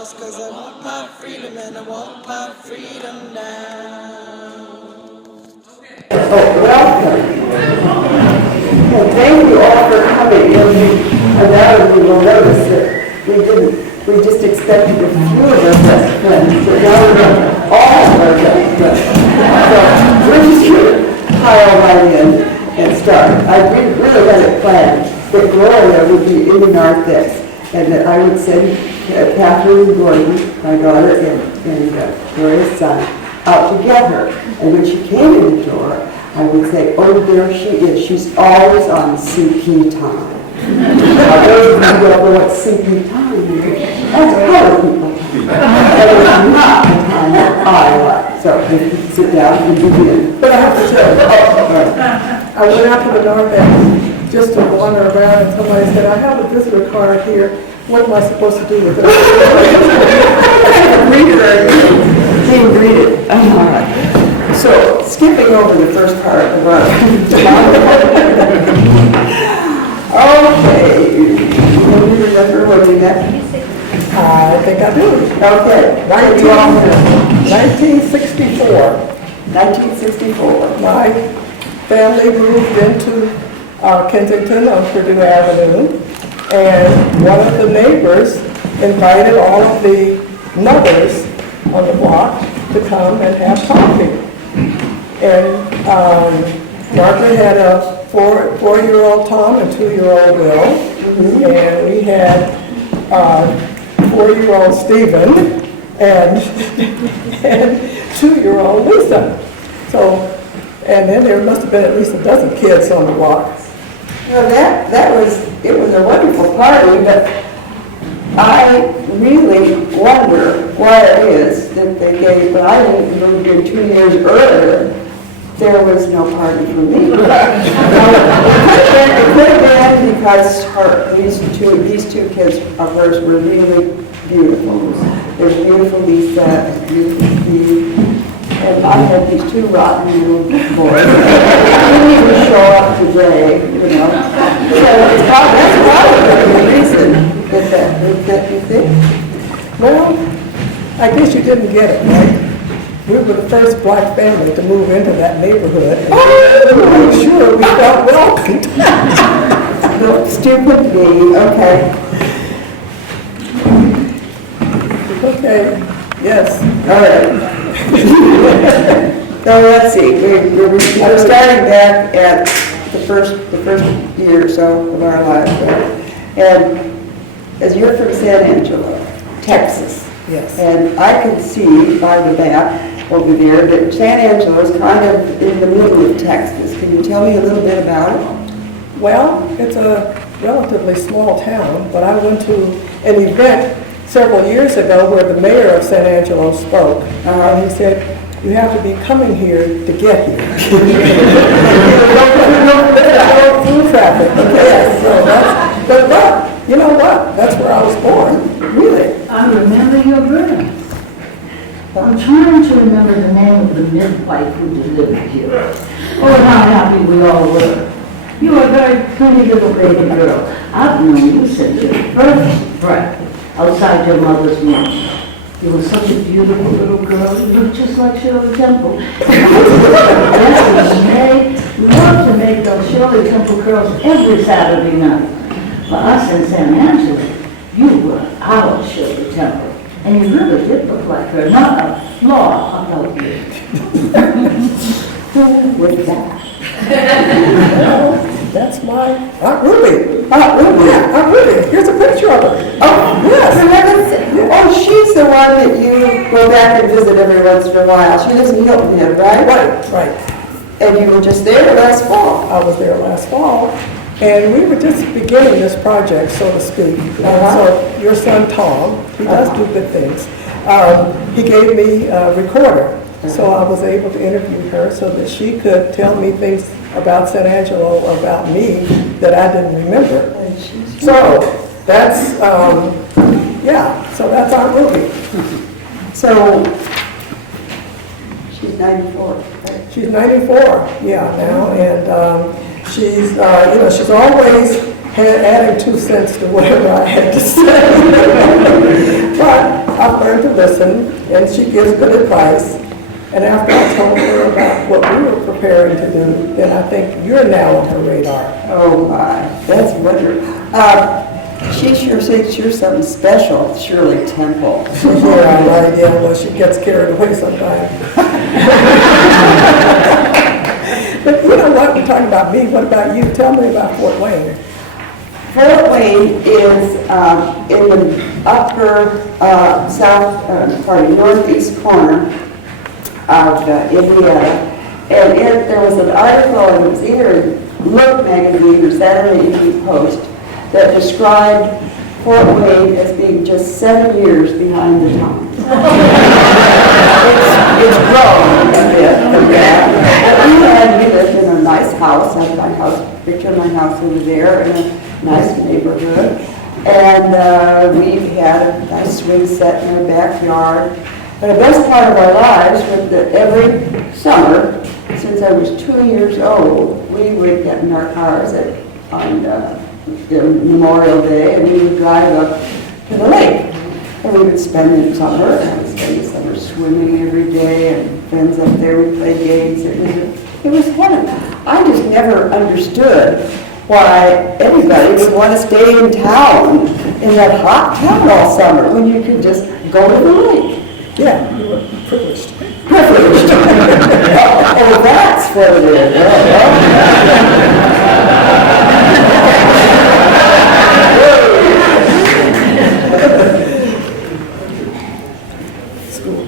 lost, 'cause I want my freedom and I want my freedom now. Oh, welcome. And thank you all for coming. And undoubtedly will notice that we just expected a few of our best friends, but now we're going to all of our best friends. So we're just here to pile right in and start. I really had it planned that Gloria would be in the narthex and that I would send Catherine and Gordon, my daughter, and Gloria's son, out to get her. And when she came in the door, I would say, oh, there she is. She's always on CP time. Those of you who don't know what CP time is, that's color people time. That is not the time that I like. So you can sit down and begin. But I have to tell you, I went out to the narthex just to wander around, and somebody said, I have a visitor card here. What am I supposed to do with it? Read it. Can't read it. All right. So, skipping over the first part of our okay. Do you remember when we met? I think I do. Okay. 1964. 1964. My family moved into Kensington on Purdue Avenue, and one of the neighbors invited all of the mothers on the block to come and have coffee. And Margaret had a four-year-old Tom and 2-year-old Will, and we had 4-year-old Stephen and 2-year-old Lisa. So, and then there must have been at least a dozen kids on the block. Well, it was a wonderful party, but I really wonder why it is that they gave, but I moved in 2 years earlier, there was no party for me. It could have been because these two kids of hers were really beautiful. There's beautiful Lisa and beautiful Steve. And I had these two rotten little boys. They didn't even show up today, you know. So that's probably the reason that you think. Well, I guess you didn't get it, right? We were the first black family to move into that neighborhood. I'm sure we felt welcomed. Stupid me, okay. Okay, yes. All right. So let's see, we're starting back at the first year or so of our lives, right? And as you're from San Angelo, Texas. Yes. And I can see by the map over there that San Angelo is kind of in the middle of Texas. Can you tell me a little bit about it? Well, it's a relatively small town, but I went to an event several years ago where the mayor of San Angelo spoke, and he said, you have to be coming here to get here. No through traffic. Okay, so that's, but look, you know what? That's where I was born, really. I remember your birth. I'm trying to remember the name of the midwife who delivered you. Oh, how happy we all were. You were a very pretty little baby girl. I've known you since your first breath outside your mother's womb. You were such a beautiful little girl. You looked just like Shirley Temple. Yes, we love to make those Shirley Temple curls every Saturday night. For us in San Angelo, you were our Shirley Temple. And you really did look like her, not a flaw about you. Who was that? That's my Aunt Ruby. Aunt Ruby. Yeah, Aunt Ruby. Here's a picture of her. Oh, yes. Oh, she's the one that you go back and visit every once in a while. She lives in Hilton Head, right? Right. And you were just there last fall. I was there last fall, and we were just beginning this project, so to speak. So your son, Tom, he does do good things. He gave me a recorder, so I was able to interview her so that she could tell me things about San Angelo, about me, that I didn't remember. So that's, so that's Aunt Ruby. So she's 94, right? She's 94, now, and she's, she's always adding 2 cents to whatever I had to say. But listen, and she gives good advice. And after I told her about what we were preparing to do, then I think you're now on her radar. Oh my, that's wonderful. She sure thinks you're something special, Shirley Temple. Yeah, right, yeah, well, she gets carried away sometimes. But you know what, we're talking about me, what about you? Tell me about Fort Wayne. Fort Wayne is in the upper northeast corner of Indiana. And there was an article, it was either in Look magazine or Saturday Evening Post, that described Fort Wayne as being just 7 years behind the times. It's grown a bit from that. We lived in a nice house. I have my house, picture of my house over there, in a nice neighborhood. And we had a nice swing set in our backyard. But the best part of our lives was that every summer, since I was 2 years old, we would get in our cars on Memorial Day, and we would drive up to the lake. And we would spend the summer, and I would spend the summer swimming every day, and friends up there would play games. It was heaven. I just never understood why anybody would want to stay in town, in that hot town all summer, when you could just go to the lake. Yeah, you were privileged. Privileged. Oh, that's what it is.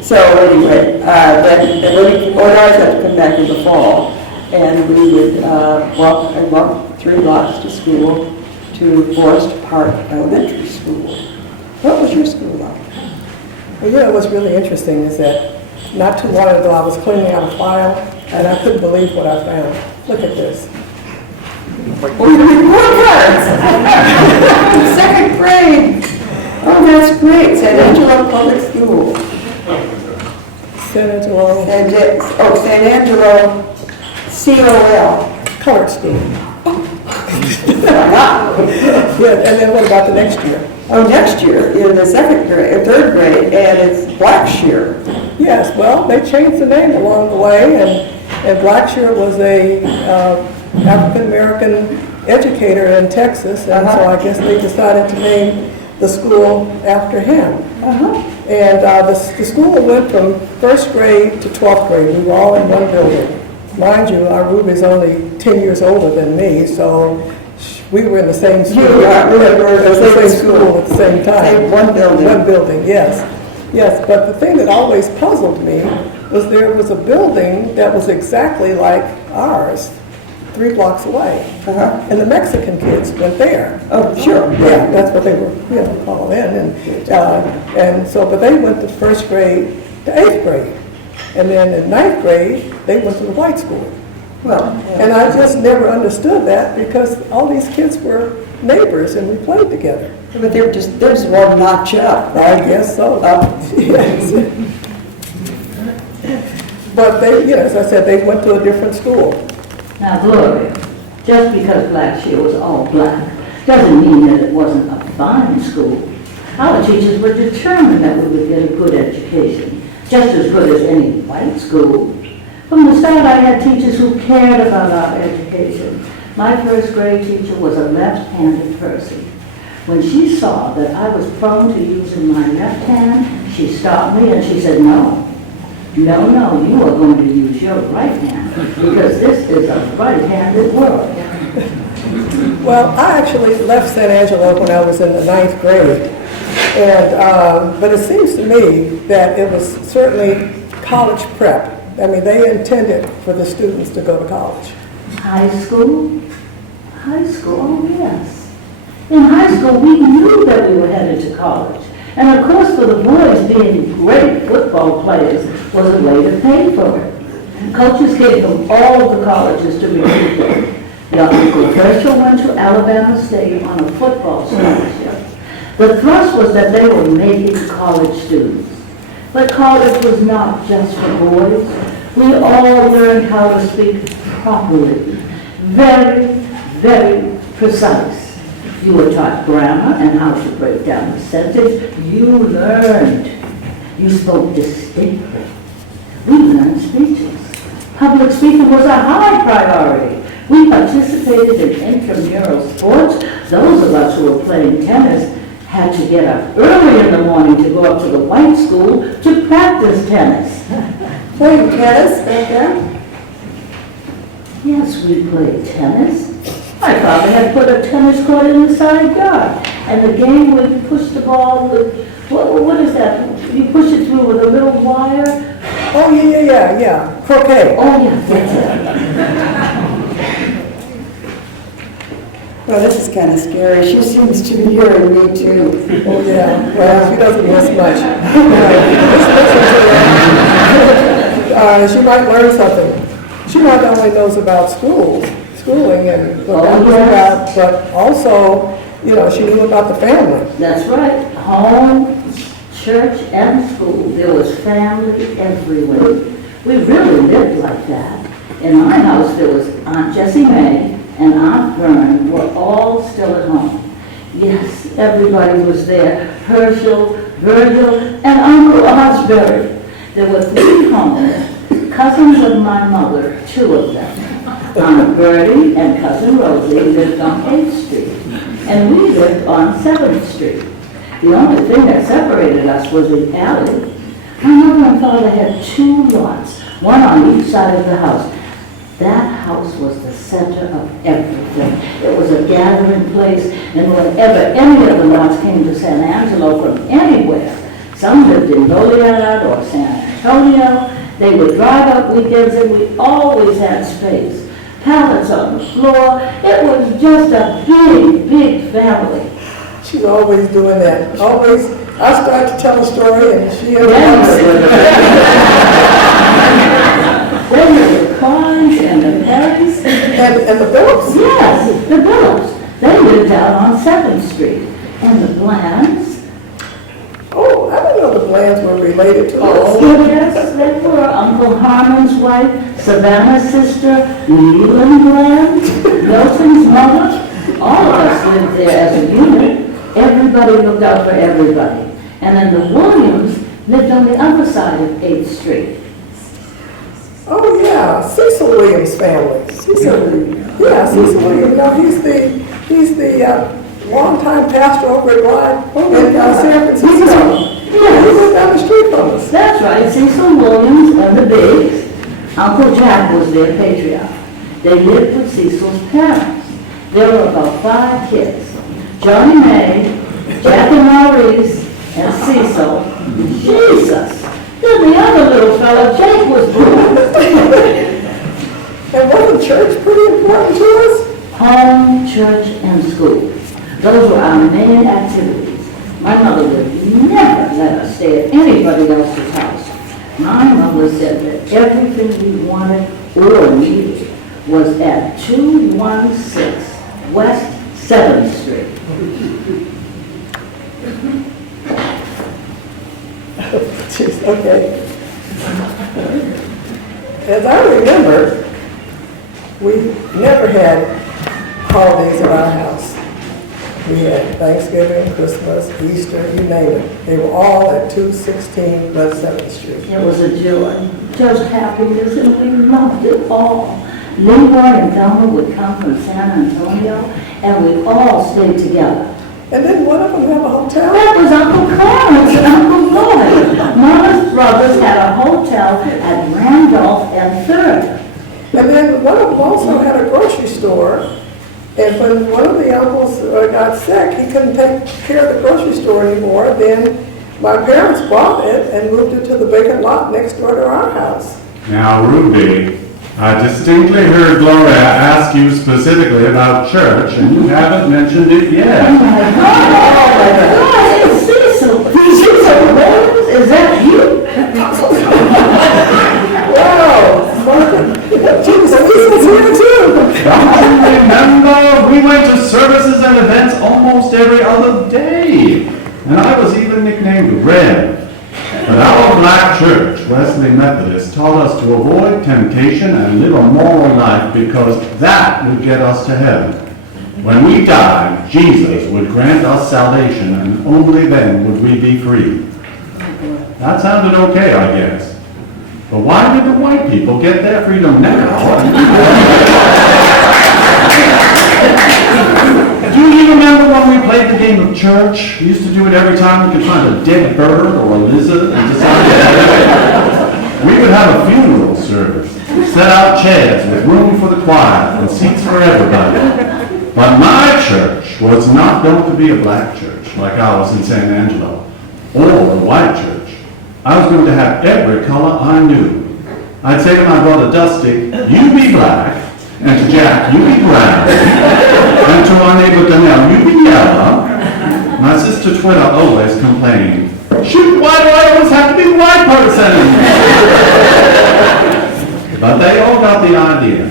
So anyway, then we'd always have to come back in the fall, and we would walk 3 blocks to school, to Forest Park Elementary School. What was your school like? Well, you know, what's really interesting is that not too long ago I was cleaning out a file, and I couldn't believe what I found. Look at this. Report cards! 2nd grade! Oh, that's great. San Angelo Public School. San Angelo San Angelo COL. Colored School. Yeah, and then what about the next year? Oh, next year in the 2nd grade, or 3rd grade, and it's Blackshear. Yes, well, they changed the name along the way, and Blackshear was a African-American educator in Texas, and so I guess they decided to name the school after him. And the school went from 1st grade to 12th grade. We were all in one building. Mind you, our Ruby's only 10 years older than me, so we were in the same school. We were in the same school at the same time. One building. One building, yes. Yes, but the thing that always puzzled me was there was a building that was exactly like ours, 3 blocks away. And the Mexican kids went there. Oh, sure. Yeah, that's what they were, called in. And so, but they went to 1st grade to 8th grade. And then in 9th grade, they went to the white school. Well, And I just never understood that because all these kids were neighbors and we played together. but they're just one notch up, I right? guess so. Yes. But they, as I said, they went to a different school. Now, Gloria, just because Blackshear was all black doesn't mean that it wasn't a fine school. Our teachers were determined that we would get a good education, just as good as any white school. From the start, I had teachers who cared about our education. My 1st grade teacher was a left-handed person. When she saw that I was prone to using my left hand, she stopped me and she said, no, you are going to use your right hand because this is a right-handed world. Well, I actually left San Angelo when I was in the 9th grade. But it seems to me that it was certainly college prep. I mean, they intended for the students to go to college. High school? High school, oh yes. In high school, we knew that we were headed to college. And of course, for the boys, being great football players was a way to pay for it. Coaches gave them all the colleges to recruit them. Young Uncle Herschel went to Alabama State on a football scholarship. The thrust was that they were making college students. But college was not just for boys. We all learned how to speak properly, very, very precise. You were taught grammar and how to break down a sentence. You learned You spoke distinctly. We learned speeches. Public speaking was a high priority. We participated in intramural sports. Those of us who were playing tennis had to get up early in the morning to go up to the white school to practice tennis. Playing tennis back then? Yes, we played tennis. My father had put a tennis court in the side yard, and the game would push the ball with, what is that? You push it through with a little wire? Oh, yeah. Croquet. Oh, yeah, that's it. Well, this is kind of scary. She seems to be hearing me too. Oh, yeah. Well, she doesn't miss much. She might learn something. She not only knows about schooling and what that was about, but also, she knew about the family. That's right. Home, church, and school. There was family everywhere. We really lived like that. In my house, there was Aunt Jessie Mae and Aunt Vern were all still at home. Yes, everybody was there. Herschel, Virgil, and Uncle Osbury. There were 3 homes, cousins of my mother, 2 of them. Aunt Bertie and Cousin Rosie lived on 8th Street, and we lived on 7th Street. The only thing that separated us was the alley. My mother and father had 2 lots, one on each side of the house. That house was the center of everything. It was a gathering place, and whenever any of the lots came to San Angelo from anywhere, some lived in Goliad or San Antonio, they would drive up weekends, and we always had space. Pallets on the floor. It was just a big, big family. She's always doing that. Always, I start to tell a story and she Then the Carnes and the Perrys. And the Phillips? Yes, the Phillips. They lived out on 7th Street. And the Blands. Oh, I didn't know the Blands were related to us. Oh, yes, they were. Uncle Harmon's wife, Savannah's sister, Leland Bland, Wilson's mother. All of us lived there as a unit. Everybody looked out for everybody. And then the Williams lived on the other side of 8th Street. Oh, yeah, Cecil Williams family. Cecil Williams. No, he's the longtime pastor over at in San Francisco. He lived down the street from us. That's right, Cecil Williams and the Biggs. Uncle Jack was their patriarch. They lived with Cecil's parents. There were about 5 kids. Johnny May, Jack and Maurice, and Cecil. Jesus! Then the other little fellow, Jake, was born. And wasn't church pretty important to us? Home, church, and school. Those were our main activities. My mother would never let us stay at anybody else's house. My mother said that everything we wanted or needed was at 216 West 7th Street. Jeez, okay. As I remember, we never had holidays at our house. We had Thanksgiving, Christmas, Easter, you name it. They were all at 216 West 7th Street. It was a joy, just happiness, and we loved it all. Leroy and Thelma would come from San Antonio, and we all stayed together. And then one of them have a hotel? That was Uncle Clarence and Uncle Lloyd. Mama's brothers had a hotel at Randolph and 3rd. And then one of them also had a grocery store. And when one of the uncles got sick, he couldn't take care of the grocery store anymore. Then my parents bought it and moved it to the vacant lot next door to our house. Now, Ruby, I distinctly heard Gloria ask you specifically about church, and you haven't mentioned it yet. Oh my God, it's Cecil. Cecil Williams, is that you? Wow, Jesus, Cecil's here too. Don't you remember? We went to services and events almost every other day. And I was even nicknamed Rev. But our black church, Wesley Methodist, taught us to avoid temptation and live a moral life because that would get us to heaven. When we died, Jesus would grant us salvation, and only then would we be free. That sounded okay, I guess. But why did the white people get their freedom now? Do you remember when we played the game of church? We used to do it every time we could find a dead bird or a lizard and decide to have it. We would have a funeral service, set out chairs with room for the choir and seats for everybody. But my church was not going to be a black church like ours in San Angelo, or a white church. I was going to have every color I knew. I'd say to my brother Dusty, you be black, and to Jack, you be brown, and to our neighbor Donnell, you be yellow. My sister Twitter always complained, shoot, why do I always have to be the white person? But they all got the idea.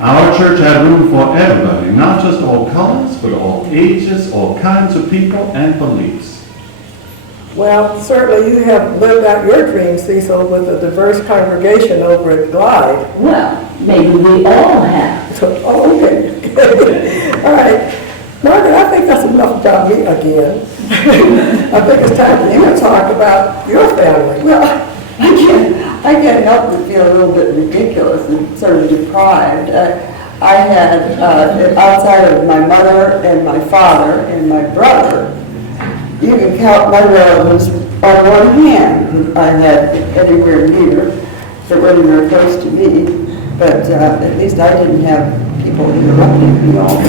Our church had room for everybody, not just all colors, but all ages, all kinds of people and beliefs. Well, certainly you have lived out your dream, Cecil, with a diverse congregation over at Glide. Well, maybe we all have. So, oh, okay. All right. Margaret, I think that's enough about me again. I think it's time for you to talk about your family. Well, I can't help but feel a little bit ridiculous and sort of deprived. I had, outside of my mother and my father and my brother, you can count my relatives on one hand. I had anywhere near that were anywhere close to me, but at least I didn't have people interrupting me all.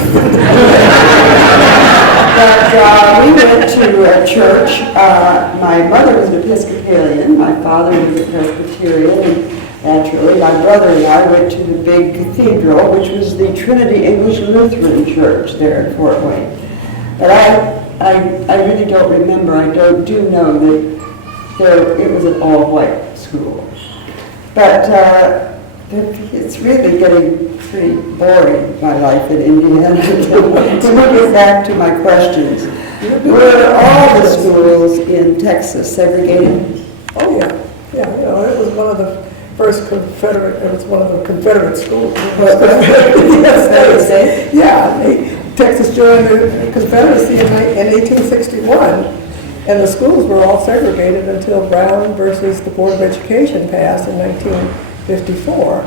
But we went to a church. My mother was an Episcopalian, my father was a Presbyterian, and naturally my brother and I went to the big cathedral, which was the Trinity English Lutheran Church there in Fort Wayne. But I really don't remember. I do know that it was an all-white school. But it's really getting pretty boring, my life in Indiana. So let me get back to my questions. Were all the schools in Texas segregated? Oh, yeah. Yeah, you know, it was one of the first Confederate schools. Yes, yeah, Texas joined the Confederacy in 1861, and the schools were all segregated until Brown versus the Board of Education passed in 1954.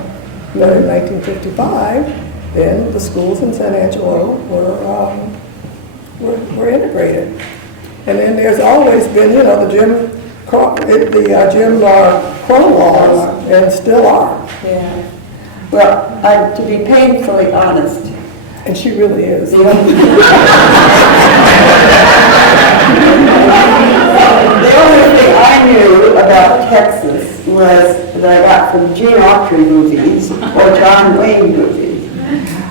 Then in 1955, then the schools in San Angelo were integrated. And then there's always been, you know, the Jim Crow laws, and still are. Yeah. Well, to be painfully honest, And she really is. the only thing I knew about Texas was that I got from Gene Autry movies or John Wayne movies.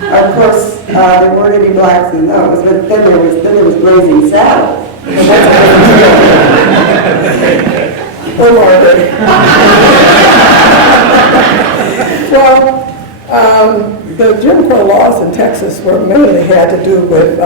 Of course, there weren't any blacks in those, but then there was Blazing Saddles. Or Margaret. Well, the Jim Crow laws in Texas were mainly had to do with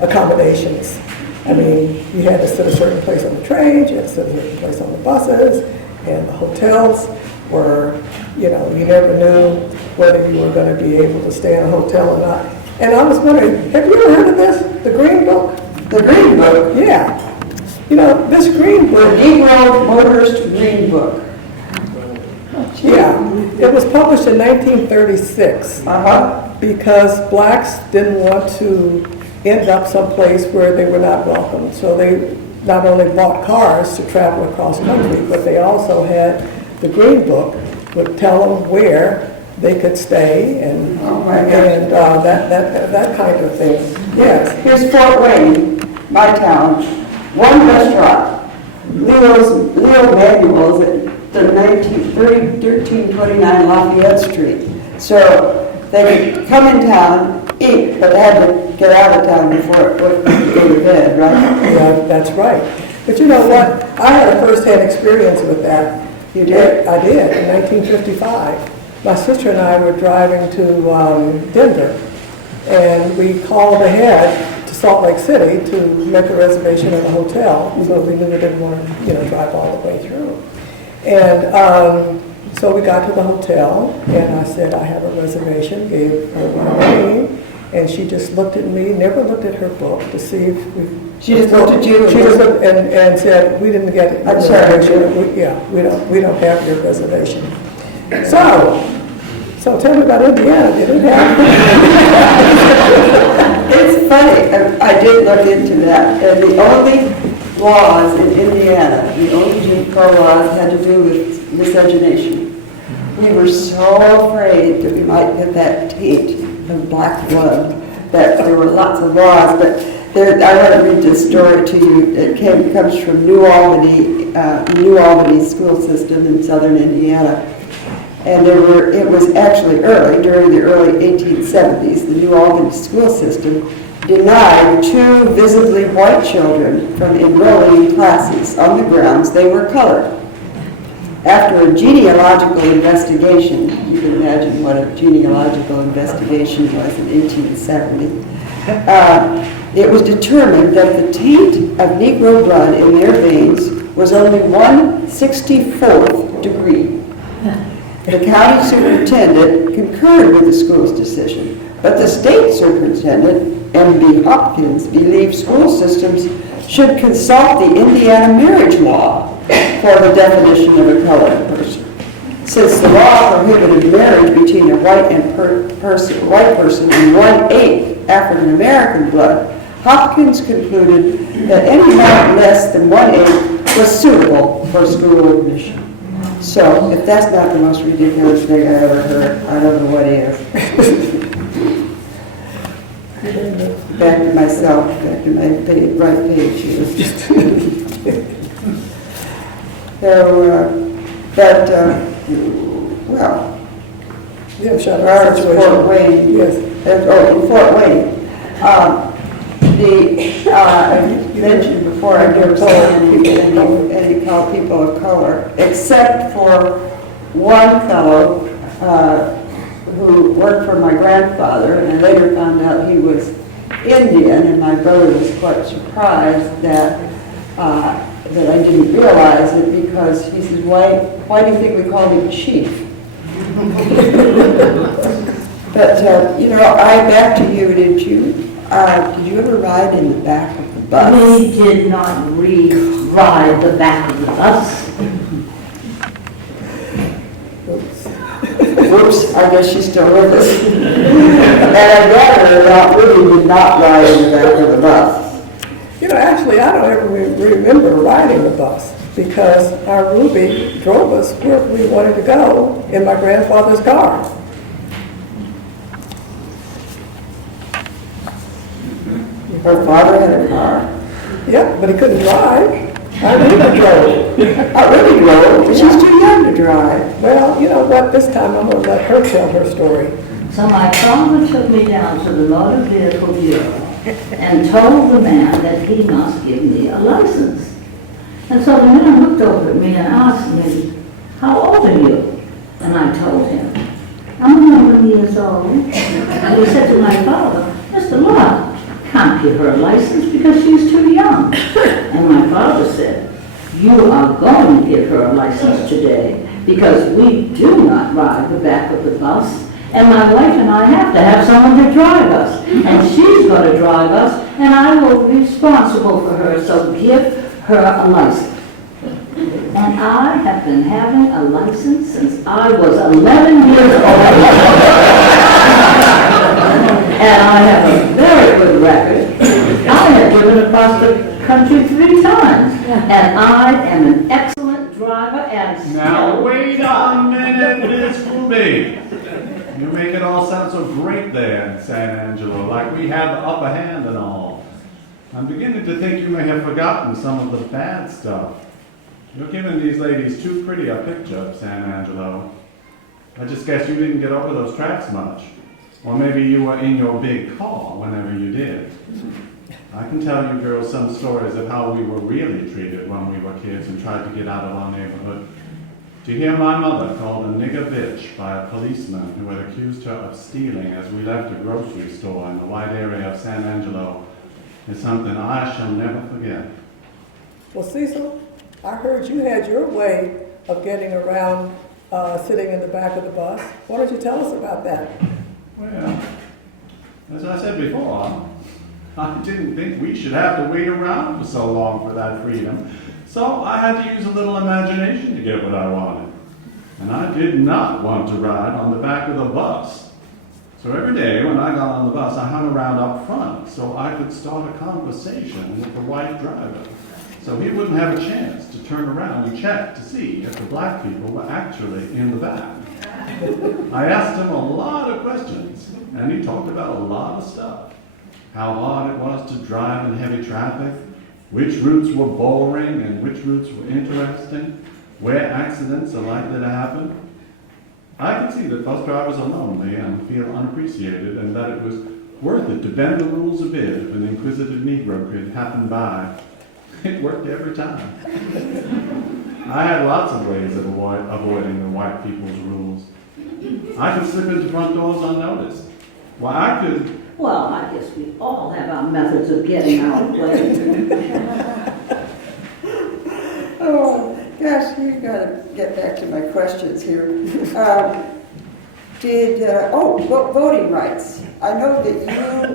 accommodations. I mean, you had to sit a certain place on the trains, you had to sit a certain place on the buses, and the hotels were, you know, you never knew whether you were going to be able to stay in a hotel or not. And I was wondering, have you ever heard of this? The Green Book? The Green Book? Yeah. You know, this Green Book. The Negro Motorist Green Book. Yeah, it was published in 1936 because blacks didn't want to end up someplace where they were not welcome. So they not only bought cars to travel across country, but they also had the Green Book would tell them where they could stay and that kind of thing. Yes. Here's Fort Wayne, my town. One restaurant, Leo Manuel's at the 1329 Lafayette Street. So they could come in town, eat, but they had to get out of town before it would go to bed, right? Yeah, that's right. But you know what? I had a first-hand experience with that. You did? I did, in 1955. My sister and I were driving to Denver, and we called ahead to Salt Lake City to make a reservation at a hotel, so we knew we didn't want to, you know, drive all the way through. And so we got to the hotel, and I said, I have a reservation, gave her my name, And she just looked at me, never looked at her book to see if we. She just looked at you? She just looked and said, we didn't get it. I'm sorry. We don't have your reservation. So tell me about Indiana. They didn't have. It's funny, I did look into that, and the only laws in Indiana, the only Jim Crow laws had to do with miscegenation. We were so afraid that we might get that taint of black blood, that there were lots of laws, but I want to read this story to you. It comes from New Albany school system in southern Indiana. And it was actually during the early 1870s, the New Albany school system denied 2 visibly white children from enrolling in classes on the grounds they were colored. After a genealogical investigation, you can imagine what a genealogical investigation was in 1870, it was determined that the taint of Negro blood in their veins was only 1/64th degree. The county superintendent concurred with the school's decision, but the state superintendent, M.B. Hopkins, believed school systems should consult the Indiana marriage law for the definition of a colored person. Since the law prohibited marriage between a white person and 1/8 African American blood, Hopkins concluded that any amount less than 1/8 was suitable for school admission. So, if that's not the most ridiculous thing I ever heard, I don't know what is. Back to myself, back to my right page here. Yeah, shut Ours is Fort Wayne. Yes. In Fort Wayne. You mentioned before, I never saw any people of color, except for one fellow who worked for my grandfather, and I later found out he was Indian, and my brother was quite surprised that I didn't realize it, because he says, why do you think we called him Chief? But, back to you, did you ever ride in the back of the bus? We did not ride the back of the bus. Whoops, I guess she's still with us. And I gather that Ruby did not ride in the back of the bus. Actually, I don't ever remember riding the bus, because our Ruby drove us where we wanted to go in my grandfather's car. Her father had a car. Yeah, but he couldn't drive. I really drove. But she's too young to drive. Well, you know what? This time I'm going to let her tell her story. So my father took me down to the motor vehicle bureau and told the man that he must give me a license. And so the man looked over at me and asked me, how old are you? And I told him, I'm 11 years old. And he said to my father, Mr. Lott, can't give her a license because she's too young. And my father said, you are going to give her a license today, because we do not ride the back of the bus, and my wife and I have to have someone to drive us, and she's going to drive us, and I will be responsible for her, so give her a license. And I have been having a license since I was 11 years old. And I have a very good record. I have driven across the country 3 times. And I am an excellent driver and Now wait a minute, Miss Ruby. You make it all sound so great there in San Angelo, like we have the upper hand and all. I'm beginning to think you may have forgotten some of the bad stuff. You're giving these ladies too pretty a picture of San Angelo. I just guess you didn't get over those tracks much. Or maybe you were in your big car whenever you did. I can tell you girls some stories of how we were really treated when we were kids and tried to get out of our neighborhood. To hear my mother called a nigger bitch by a policeman who had accused her of stealing as we left a grocery store in the white area of San Angelo is something I shall never forget. Well, Cecil, I heard you had your way of getting around sitting in the back of the bus. Why don't you tell us about that? Well, As I said before, I didn't think we should have to wait around for so long for that freedom, so I had to use a little imagination to get what I wanted. And I did not want to ride on the back of the bus. So every day when I got on the bus, I hung around up front so I could start a conversation with the white driver, so he wouldn't have a chance to turn around and check to see if the black people were actually in the back. I asked him a lot of questions, and he talked about a lot of stuff. How hard it was to drive in heavy traffic, which routes were boring and which routes were interesting, where accidents are likely to happen. I could see that bus drivers are lonely and feel unappreciated, and that it was worth it to bend the rules a bit if an inquisitive Negro could happen by. It worked every time. I had lots of ways of avoiding the white people's rules. I could slip into front doors unnoticed. Well, I could... Well, I guess we all have our methods of getting our way. Oh, gosh, you gotta get back to my questions here. Voting rights. I know that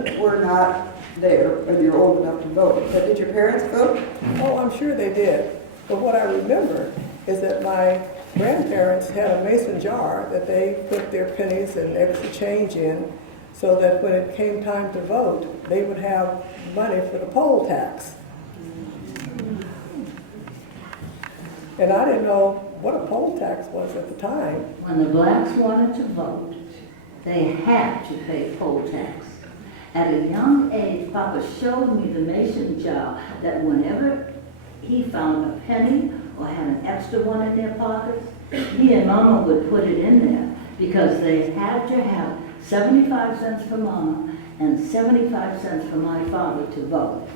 you were not there when you were old enough to vote, but did your parents vote? Oh, I'm sure they did. But what I remember is that my grandparents had a mason jar that they put their pennies and extra change in, so that when it came time to vote, they would have money for the poll tax. And I didn't know what a poll tax was at the time. When the blacks wanted to vote, they had to pay poll tax. At a young age, Papa showed me the mason jar that whenever he found a penny or had an extra one in their pockets, he and Mama would put it in there because they had to have 75 cents for Mama and 75 cents for my father to vote.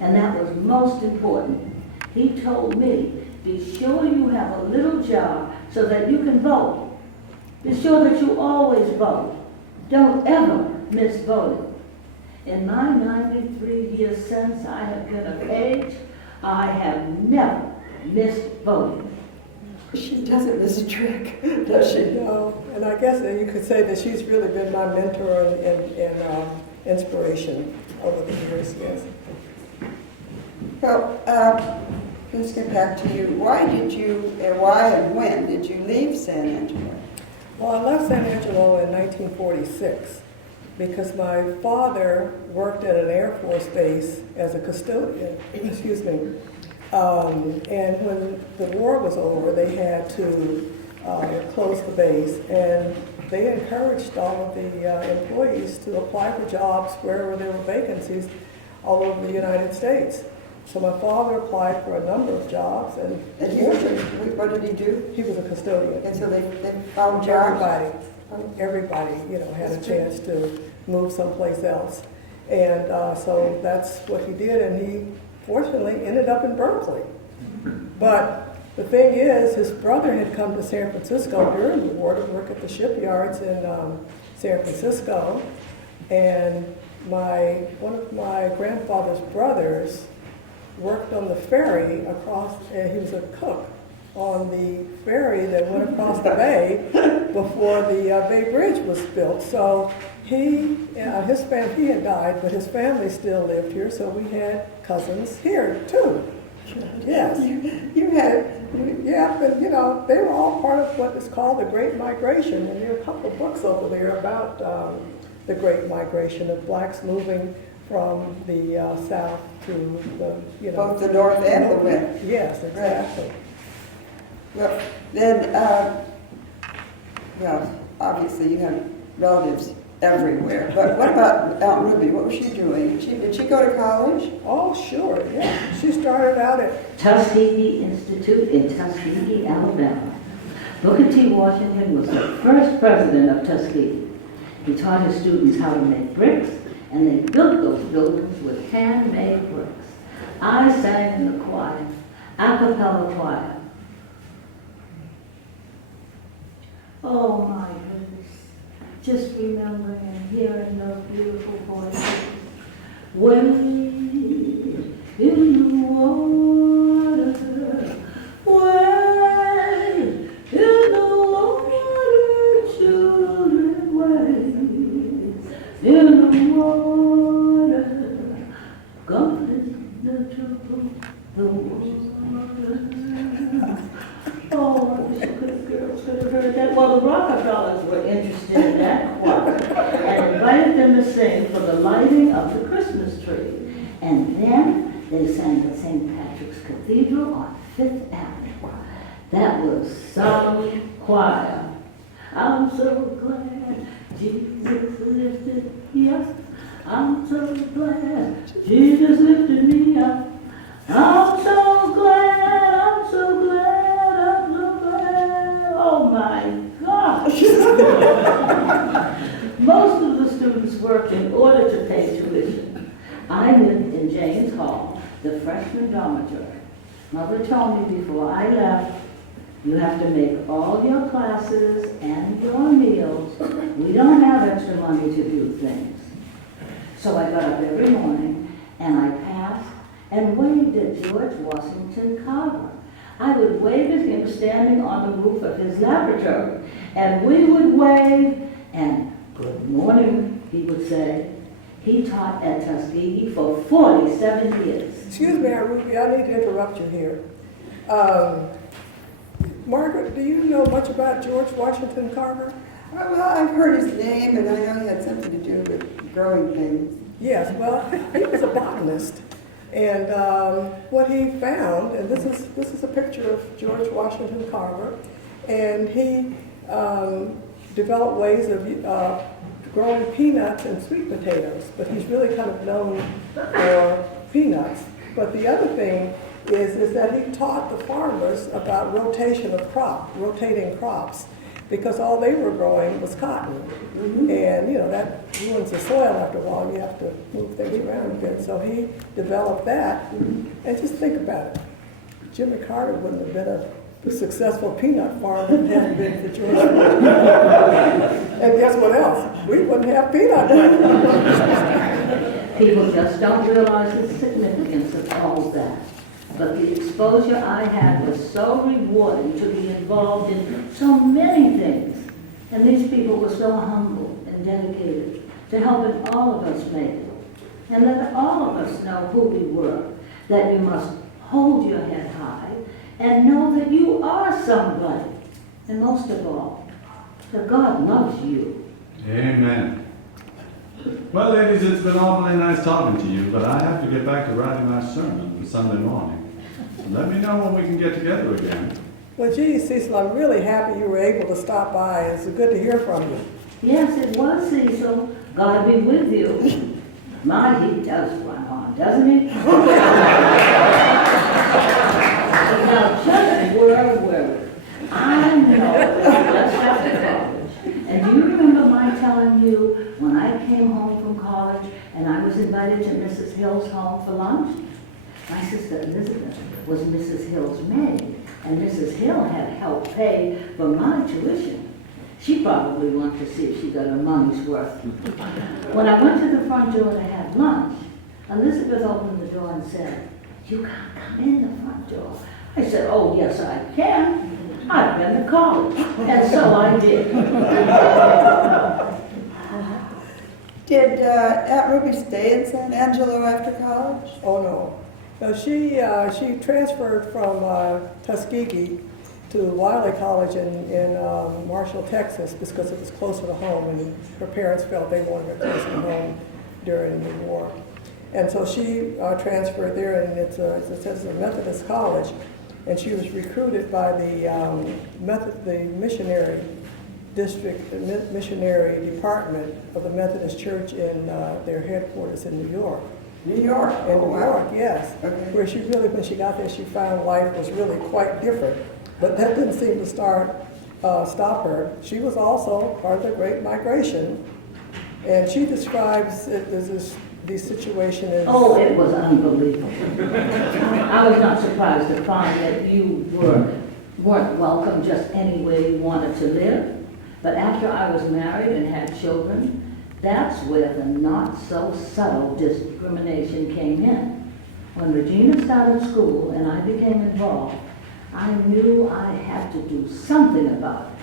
And that was most important. He told me, be sure you have a little jar so that you can vote. Be sure that you always vote. Don't ever miss voting. In my 93 years since I have been of age, I have never missed voting. She doesn't miss a trick, does she? No, and I guess that you could say that she's really been my mentor and inspiration over the years, yes. Well, let's get back to you. Why and when did you leave San Angelo? Well, I left San Angelo in 1946 because my father worked at an Air Force base as a custodian, excuse me. And when the war was over, they had to close the base, and they encouraged all of the employees to apply for jobs wherever there were vacancies all over the United States. So my father applied for a number of jobs, and What did he do? he was a custodian. And so they found jobs? Everybody, had a chance to move someplace else. And so that's what he did, and he fortunately ended up in Berkeley. But the thing is, his brother had come to San Francisco during the war to work at the shipyards in San Francisco, and one of my grandfather's brothers worked on the ferry across, and he was a cook on the ferry that went across the bay before the Bay Bridge was built. So he had died, but his family still lived here, so we had cousins here too. Yes. You had, Yeah, but they were all part of what is called the Great Migration, and there are a couple of books over there about the Great Migration of blacks moving from the south to the, both the north and the west. Yes, exactly. Well, then, obviously you have relatives everywhere. But what about Aunt Ruby? What was she doing? Did she go to college? Oh, sure, yeah. She started out at Tuskegee Institute in Tuskegee, Alabama. Booker T. Washington was the first president of Tuskegee. He taught his students how to make bricks, and they built those buildings with handmade bricks. I sang in the choir, a cappella choir. Oh my goodness, just remembering and hearing those beautiful voices. Way in the water, way in the water, children, way in the water. well, the Rockefellers were interested in that choir and invited them to sing for the lighting of the Christmas tree. And then they sang at St. Patrick's Cathedral on Fifth Avenue. That was some choir. I'm so glad Jesus lifted me up. I'm so glad Jesus lifted me up. I'm so glad, I'm so glad, I'm so glad. Oh my gosh. Most of the students worked in order to pay tuition. I lived in James Hall, the freshman dormitory. Mother told me before I left, you have to make all your classes and your meals. We don't have extra money to do things. So I got up every morning and I passed and waved at George Washington Carver. I would wave at him standing on the roof of his laboratory. And we would wave and good morning, he would say. He taught at Tuskegee for 47 years. Excuse me, Ruby, I need to interrupt you here. Margaret, do you know much about George Washington Carver? Well, I've heard his name, and I know he had something to do with growing things. Yes, well, he was a botanist. And what he found, and this is a picture of George Washington Carver, and he developed ways of growing peanuts and sweet potatoes, but he's really kind of known for peanuts. But the other thing is that he taught the farmers about rotating crops, because all they were growing was cotton. Mm-hmm. And you know, that ruins the soil after a while. You have to move things around a bit. So he developed that. Mm-hmm. And just think about it. Jimmy Carter wouldn't have been a successful peanut farmer if it hadn't been for George. And guess what else? We wouldn't have peanuts. People just don't realize the significance of all that. But the exposure I had was so rewarding to be involved in so many things. And these people were so humble and dedicated to helping all of us make it. And let all of us know who we were, that you must hold your head high and know that you are somebody. And most of all, that God loves you. Amen. Well, ladies, it's been awfully nice talking to you, but I have to get back to writing my sermon for Sunday morning. So let me know when we can get together again. Well, geez, Cecil, I'm really happy you were able to stop by. It's good to hear from you. Yes, it was, Cecil. God be with you. My, he does run on, doesn't he? Now, just where were we? I know just after college. And do you remember my telling you when I came home from college and I was invited to Mrs. Hill's home for lunch? My sister Elizabeth was Mrs. Hill's maid, and Mrs. Hill had helped pay for my tuition. She probably wanted to see if she got her money's worth. When I went to the front door to have lunch, Elizabeth opened the door and said, "You can't come in the front door." I said, "Oh, yes, I can. I've been to college." And so I did. Did Aunt Ruby stay in San Angelo after college? Oh, no. No, she transferred from Tuskegee to Wiley College in Marshall, Texas, because it was closer to home, and her parents felt they wanted her closer to home during the war. And so she transferred there, and it's a Methodist college, and she was recruited by the missionary district, missionary department of the Methodist Church in their headquarters in New York. New York? In New York, yes. Okay. Where she really, when she got there, she found life was really quite different. But that didn't seem to stop her. She was also part of the Great Migration, and she describes it as the situation as... Oh, it was unbelievable. I was not surprised to find that you weren't welcome just any way you wanted to live. But after I was married and had children, that's where the not-so-subtle discrimination came in. When Regina started school and I became involved, I knew I had to do something about it.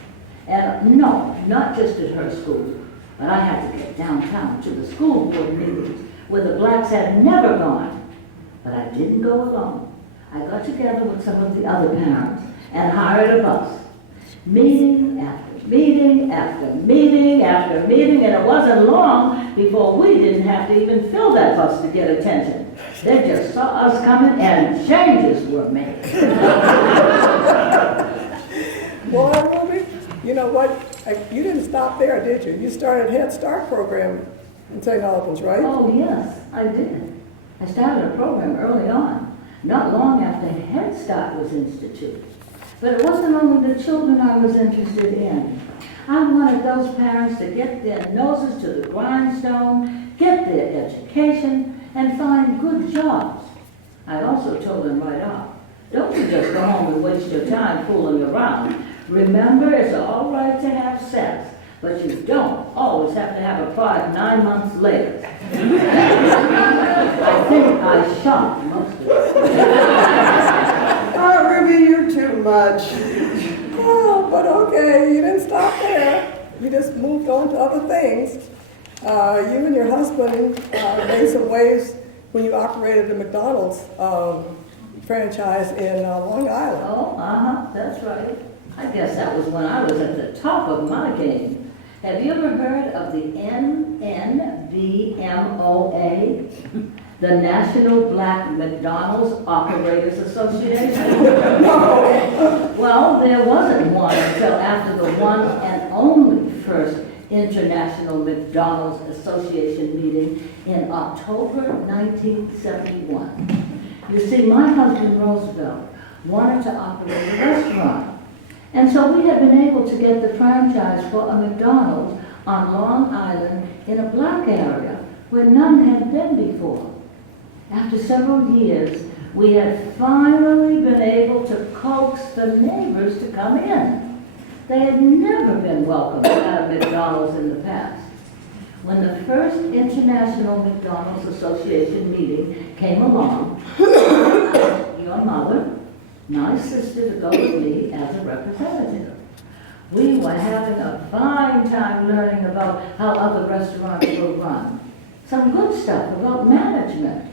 And no, not just at her school, but I had to get downtown to the school board meetings where the blacks had never gone. But I didn't go alone. I got together with some of the other parents and hired a bus. Meeting after meeting after meeting after meeting, and it wasn't long before we didn't have to even fill that bus to get attention. They just saw us coming and changes were made. Well, Ruby, you know what? You didn't stop there, did you? You started Head Start program in St. Albans, right? Oh, yes, I did. I started a program early on, not long after Head Start was instituted. But it wasn't only the children I was interested in. I wanted those parents to get their noses to the grindstone, get their education, and find good jobs. I also told them right off, don't you just go home and waste your time fooling around. Remember, it's all right to have sex, but you don't always have to have a product 9 months later. I think I shocked most of them. Oh, Ruby, you're too much. Oh, but okay, you didn't stop there. You just moved on to other things. You and your husband made some waves when you operated the McDonald's franchise in Long Island. Oh, that's right. I guess that was when I was at the top of my game. Have you ever heard of the NNBMOA? The National Black McDonald's Operators Association? No. Well, there wasn't one until after the one and only first International McDonald's Association meeting in October 1971. You see, my husband Roosevelt wanted to operate a restaurant. And so we had been able to get the franchise for a McDonald's on Long Island in a black area where none had been before. After several years, we had finally been able to coax the neighbors to come in. They had never been welcomed at a McDonald's in the past. When the first International McDonald's Association meeting came along, your mother, my sister to go with me as a representative. We were having a fine time learning about how other restaurants were run. Some good stuff about management.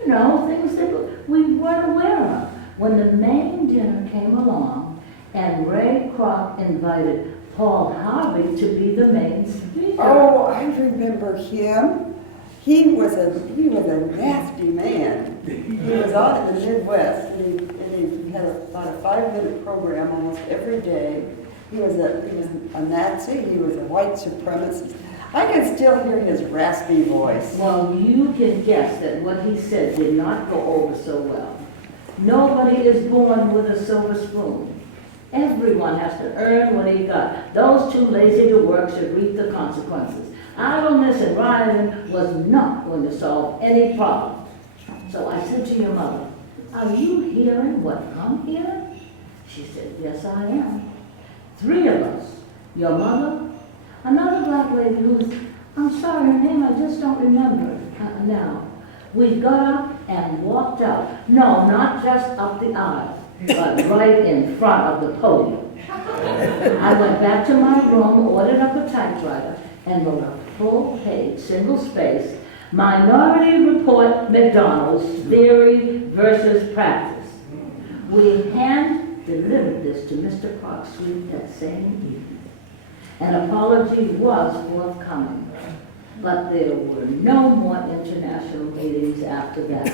You know, things that we weren't aware of. When the main dinner came along and Ray Kroc invited Paul Harvey to be the main speaker. Oh, I remember him. He was a nasty man. He was out in the Midwest, and he had about a 5-minute program almost every day. He was a Nazi. He was a white supremacist. I can still hear his raspy voice. Well, you can guess that what he said did not go over so well. Nobody is born with a silver spoon. Everyone has to earn what he got. Those too lazy to work should reap the consequences. Idleness and rioting was not going to solve any problem. So I said to your mother, are you hearing what I'm hearing? She said, yes, I am. 3 of us, your mother, another black lady who's, I'm sorry, her name I just don't remember now. We got up and walked out. No, not just up the aisle, but right in front of the podium. I went back to my room, ordered up a typewriter, and wrote a full-page, single-space, Minority Report McDonald's, Theory versus Practice. We hand-delivered this to Mr. Kroc's suite that same evening. An apology was forthcoming, but there were no more international meetings after that.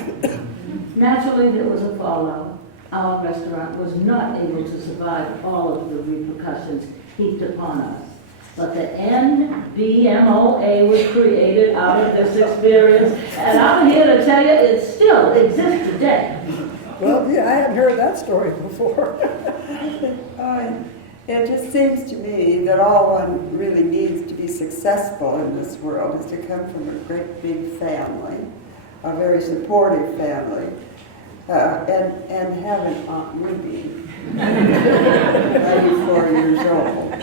Naturally, there was a fallout. Our restaurant was not able to survive all of the repercussions heaped upon us. But the NBMOA was created out of this experience, and I'm here to tell you it still exists today. Well, yeah, I hadn't heard that story before. It just seems to me that all one really needs to be successful in this world is to come from a great big family, a very supportive family, and have an Aunt Ruby, 94 years old.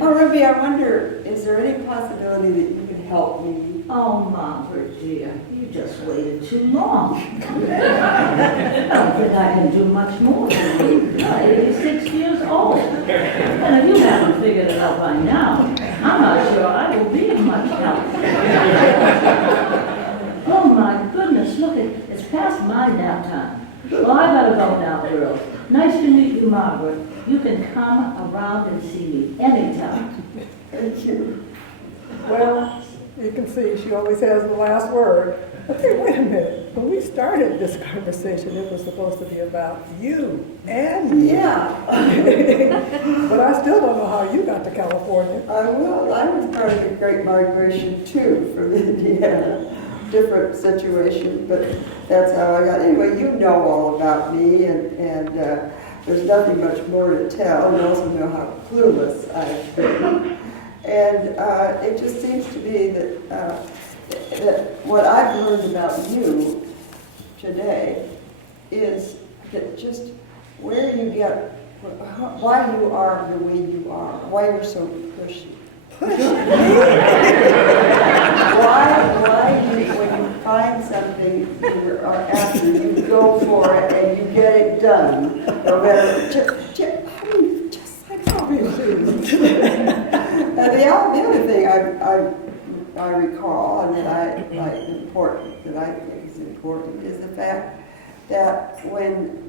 Oh, Ruby, I wonder, is there any possibility that you could help me? Oh, Margaret, dear, you just waited too long. I don't think I can do much more. I'm 86 years old. And if you haven't figured it out by now, I'm not sure I will be of much help. Oh, my goodness, look, it's past my nap time. Well, I better go now, girls. Nice to meet you, Margaret. You can come around and see me anytime. Thank you. Well, you can see she always has the last word. But hey, wait a minute. When we started this conversation, it was supposed to be about you and me. Yeah. But I still don't know how you got to California. I was part of the Great Migration too from Indiana. Different situation, but that's how I got. Anyway, you know all about me, and there's nothing much more to tell. You also know how clueless I've been. And it just seems to be that what I've learned about you today is that just where you get, why you are the way you are, why you're so pushy. Why when you find something you are after, you go for it and you get it done, no matter, just like how we do. And the other thing I recall, and that I think is important, is the fact that when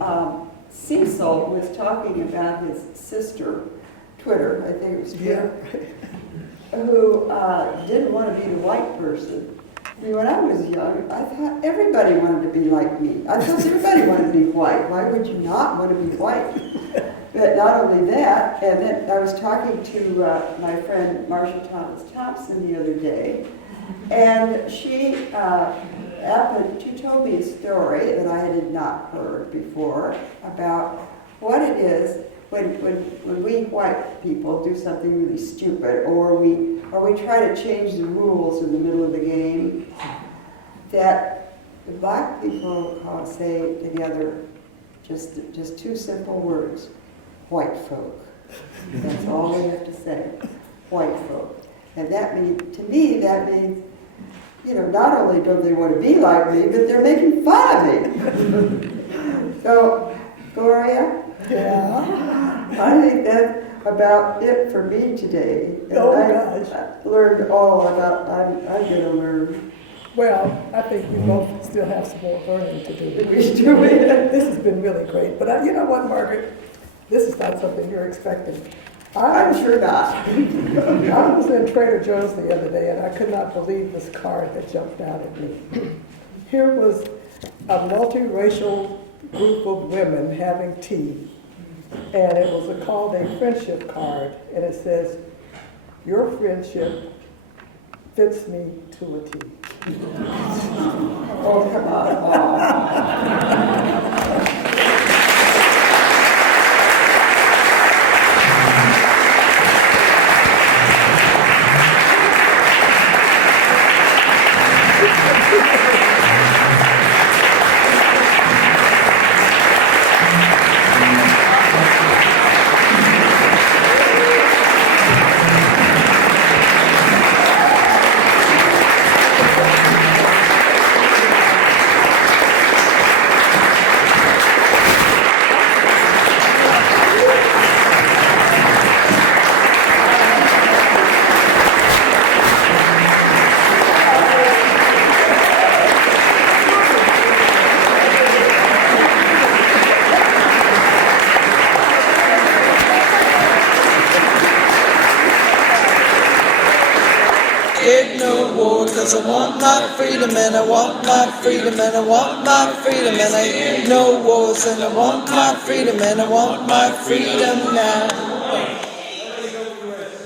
Cecil was talking about his sister, Twitter, I think it was Twitter, who didn't want to be the white person. I mean, when I was young, I thought everybody wanted to be like me. I thought everybody wanted to be white. Why would you not want to be white? But not only that, and then I was talking to my friend Marsha Thomas Thompson the other day, and she told me a story that I had not heard before about what it is when we white people do something really stupid, or we try to change the rules in the middle of the game, that the black people say together just two simple words: white folk. That's all they have to say, white folk. And that means, to me, that means, not only don't they want to be like me, but they're making fun of me. So, Gloria, I think that's about it for me today. And I learned all about, I'm going to learn. Well, I think we both still have some more learning to do. We do. This has been really great. But you know what, Margaret? This is not something you're expecting. I'm sure not. I was in Trader Joe's the other day, and I could not believe this card that jumped out at me. Here was a multiracial group of women having tea, and it was called a friendship card, and it says, "Your friendship fits me to a T." Oh, come on. Cause I want my freedom and I want my freedom and I want my freedom and I ain't no wars and I want my freedom and I want my freedom now.